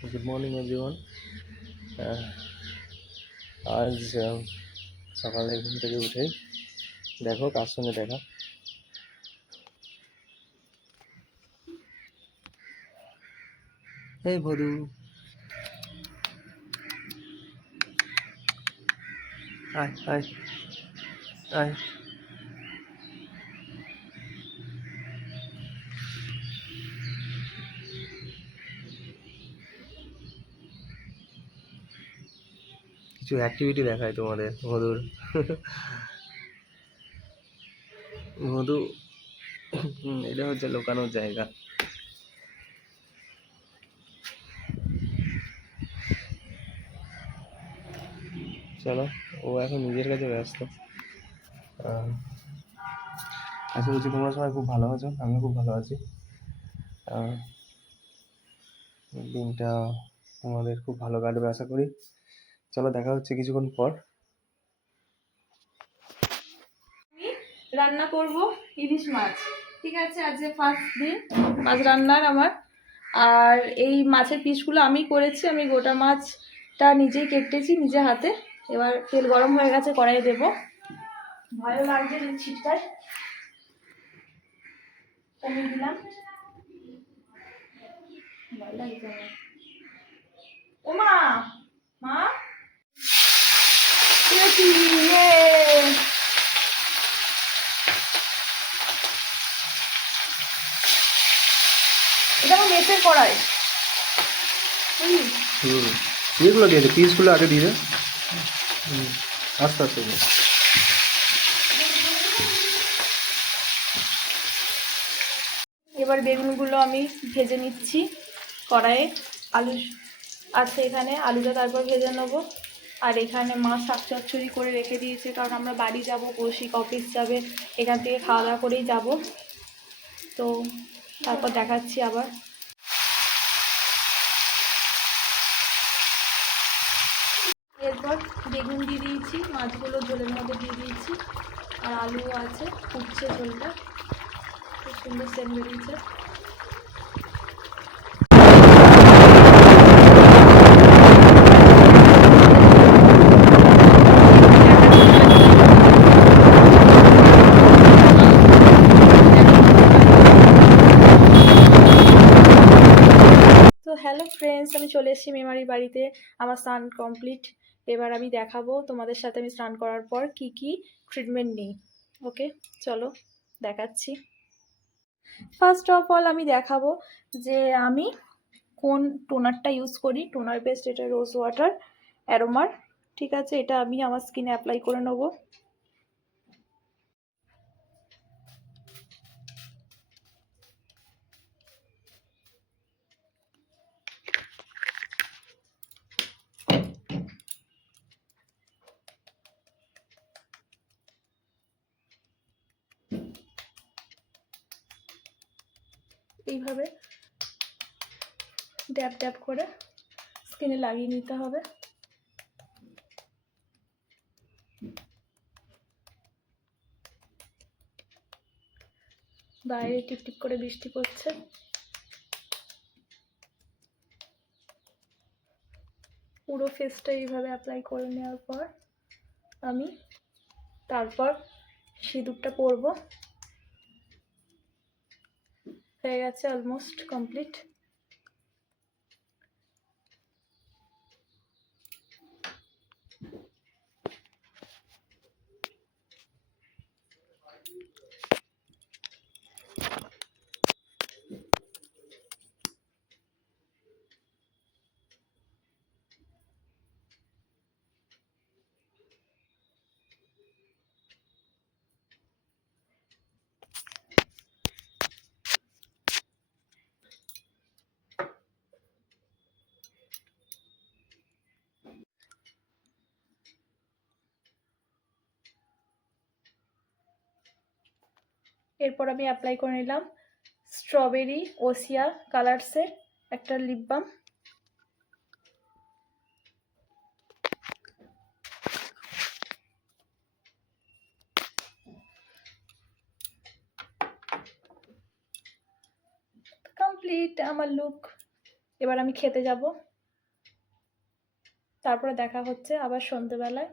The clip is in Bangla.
Good morning everyone. আজ সকালে ঘুম থেকে উঠে দেখো কার সঙ্গে দেখা। এই ভদু, আয় আয় আয়। কিছু অ্যাক্টিভিটি দেখায় তোমাদের মধুর। মধু, এটা হচ্ছে লুকানোর জায়গা। চলো, ও এখন নিজের কাছে ব্যস্ত। আশা করছি তোমরা সবাই খুব ভালো আছো, আমিও খুব ভালো আছি। দিনটা তোমাদের খুব ভালো কাটবে আশা করি। চলো, দেখা হচ্ছে কিছুক্ষণ পর। রান্না করব ইলিশ মাছ। ঠিক আছে, আজকে ফার্স্ট দিন মাছ রান্নার আমার। আর এই মাছের পিসগুলো আমি করেছি, আমি গোটা মাছটা নিজেই কেটেছি নিজে হাতে। এবার তেল গরম হয়ে গেছে, কড়াইয়ে দেবো। ভালো লাগছে যে ছিটটায় কমিয়ে দিলাম। ভালো লাগছে আমার। ও মা, মা এটা আমার মেথের কড়াই। ইয়েগুলো দিয়ে দে, পিসগুলো আগে দিয়ে দে। আস্তে আস্তে। এবার বেগুনগুলো আমি ভেজে নিচ্ছি কড়াইয়ে। আলু আছে এখানে, আলুটা তারপর ভেজে নেবো। আর এখানে মা শাক চচ্চড়ি করে রেখে দিয়েছে, কারণ আমরা বাড়ি যাব, কৌশিক অফিস যাবে, এখান থেকে খাওয়া দাওয়া করেই যাব। তো তারপর দেখাচ্ছি আবার। এরপর বেগুন দিয়ে দিয়েছি, মাছগুলো ঝোলের মধ্যে দিয়ে দিয়েছি, আর আলুও আছে, ফুটছে ঝোলটা, খুব সুন্দর সেন্ট বেরিয়েছে। তো হ্যালো ফ্রেন্ডস, আমি চলে এসেছি মেমারির বাড়িতে। আমার স্নান কমপ্লিট। এবার আমি দেখাবো তোমাদের সাথে আমি স্নান করার পর কি কি ট্রিটমেন্ট নিই। ওকে, চলো দেখাচ্ছি। ফার্স্ট অফ অল আমি দেখাবো যে আমি কোন টোনারটা ইউজ করি। টোনার বেস্ট, এটা রোজ ওয়াটার অ্যারোমার। ঠিক আছে, এটা আমি আমার স্কিনে অ্যাপ্লাই করে নেবো। এইভাবে ড্যাপ ড্যাপ করে স্কিনে লাগিয়ে নিতে হবে। বাইরে টিপটিপ করে বৃষ্টি পড়ছে। পুরো ফেসটা এইভাবে অ্যাপ্লাই করে নেওয়ার পর আমি তারপর সিঁদুরটা পরবো। হয়ে গেছে, অলমোস্ট কমপ্লিট। এরপর আমি অ্যাপ্লাই করে নিলাম স্ট্রবেরি ওসিয়া কালার্সের একটা লিপ বাম। কমপ্লিট আমার লুক। এবার আমি খেতে যাব, তারপরে দেখা হচ্ছে আবার সন্ধেবেলায়।